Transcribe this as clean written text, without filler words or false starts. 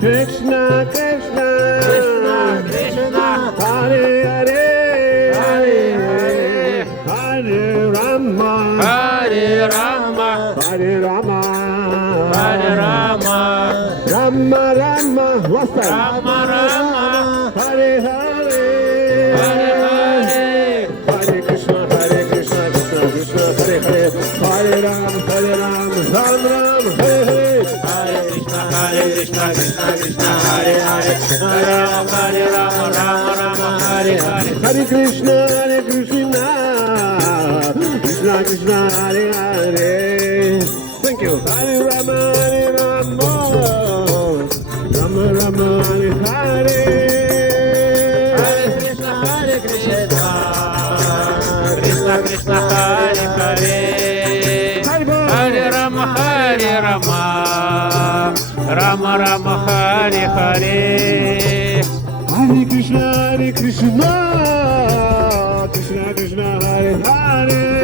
Krishna Krishna Krishna Krishna Hare Hare Hare Hare Hare Rama Hare Rama Hare Rama Hare Rama Rama Rama what's that? Rama Rama Hare Hare Hare Hare Hare Krishna Krishna Krishna Hare Hare Hare Ram Ram Ram Hare Hare Hare Krishna Krishna Krishna Hare Hare Hare Rama Rama Rama Hare Hare Hare Krishna Krishna Krishna Hare Hare. Thank you. Hare Rama Rama Rama Hare Hare. Hare Krishna Krishna Krishna Hare Hare Hare Rama Rama Rama Hare Hare Hare Krishna Krishna Krishna Hare Hare.